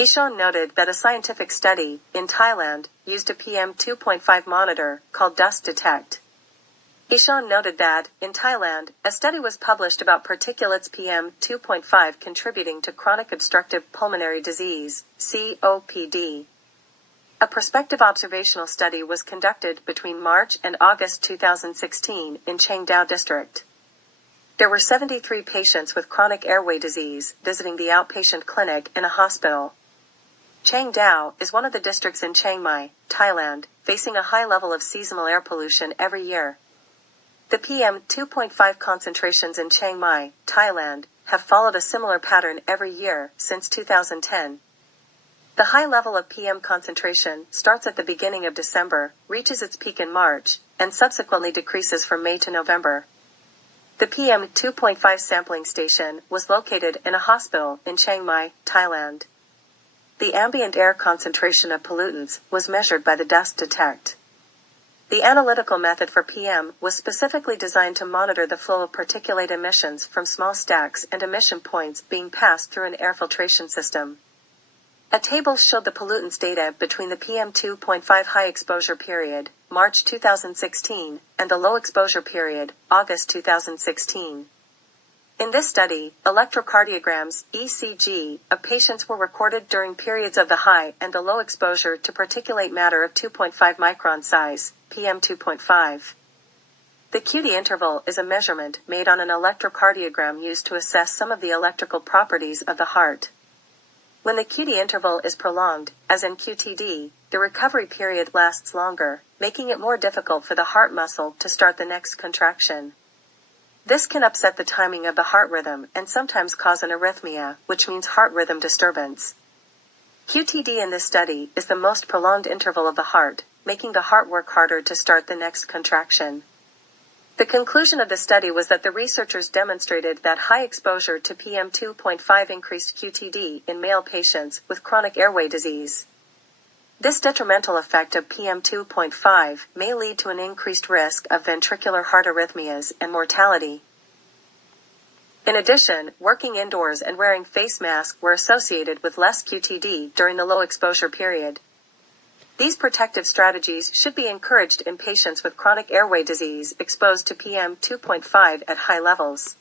Ishan noted that a scientific study, in Thailand, used a PM 2.5 monitor, called DustDetect. Ishan noted that, in Thailand, a study was published about particulates PM 2.5 contributing to chronic obstructive pulmonary disease, COPD. A prospective observational study was conducted between March and August 2016 in Chengdao district. There were 73 patients with chronic airway disease visiting the outpatient clinic in a hospital. Chengdao is one of the districts in Chiang Mai, Thailand, facing a high level of seasonal air pollution every year. The PM 2.5 concentrations in Chiang Mai, Thailand, have followed a similar pattern every year since 2010. The high level of PM concentration starts at the beginning of December, reaches its peak in March, and subsequently decreases from May to November. The PM 2.5 sampling station was located in a hospital in Chiang Mai, Thailand. The ambient air concentration of pollutants was measured by the DustDetect. The analytical method for PM was specifically designed to monitor the flow of particulate emissions from small stacks and emission points being passed through an air filtration system. A table showed the pollutants data between the PM 2.5 high exposure period, March 2016, and the low exposure period, August 2016. In this study, electrocardiograms, ECG, of patients were recorded during periods of the high and the low exposure to particulate matter of 2.5 micron size, PM 2.5. The QT interval is a measurement made on an electrocardiogram used to assess some of the electrical properties of the heart. When the QT interval is prolonged, as in QTD, the recovery period lasts longer, making it more difficult for the heart muscle to start the next contraction. This can upset the timing of the heart rhythm and sometimes cause an arrhythmia, which means heart rhythm disturbance. QTD in this study is the most prolonged interval of the heart, making the heart work harder to start the next contraction. The conclusion of the study was that the researchers demonstrated that high exposure to PM 2.5 increased QTD in male patients with chronic airway disease. This detrimental effect of PM 2.5 may lead to an increased risk of ventricular heart arrhythmias and mortality. In addition, working indoors and wearing face masks were associated with less QTD during the low exposure period. These protective strategies should be encouraged in patients with chronic airway disease exposed to PM 2.5 at high levels.